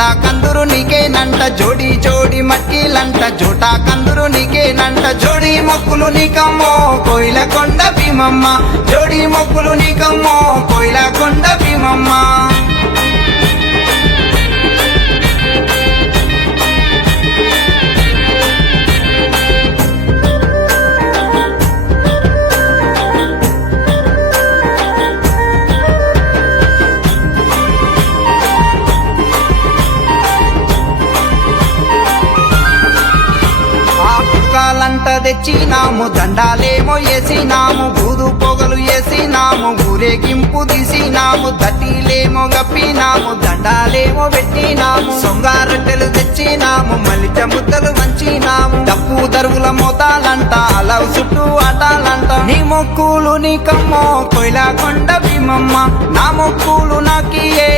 జోటా కందురు నీకేనంట జోడి జోడి మట్టిలంట జోటా కందురు నీకేనంట జోడి మొక్కులు నీకమ్మో కోయిలకొండ భీమమ్మ జోడి మొక్కులు నీకమ్మో కోయిలకొండ భీమమ్మ పుకాలంట తెచ్చినాము దండాలేమో వేసినాము బూదు పొగలు వేసినాము ఊరేగింపు తీసినాము దట్టిలేమో గప్పినాము దండాలేమో పెట్టినాము సొంగారొట్టెలు తెచ్చినాము మలిచ ముద్దలు వంచినాము డప్పు దరువుల మోతాలంట అలవు చుట్టూ ఆటాలంట నీ మొక్కులు నీకమ్మో కోయిలకొండ భీమమ్మ నా మొక్కులు నాకియే